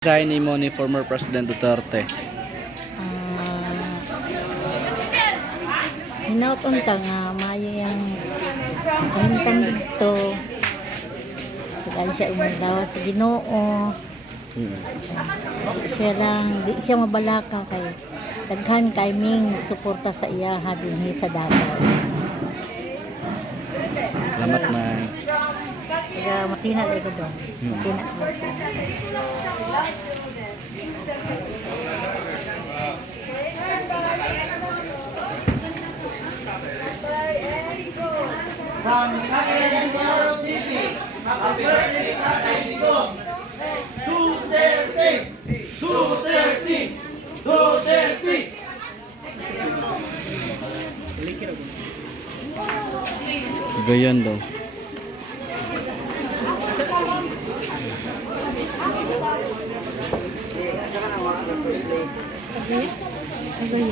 Sa ni mo ni former President Duterte. Hinaut-unta nga maayo yang kahimtang dito. Kaya siya umilaw sa Ginoo. Siya lang, di siya mabalaka kay daghan kay ming suporta sa iya dinhi sa Davao. Salamat na. Kaya matina lay ko doon. Matina ko siya. From Cagayan City, happy birthday, Tatay Digong! Duterte! Duterte! Duterte! Gayan daw. Okay. Okay.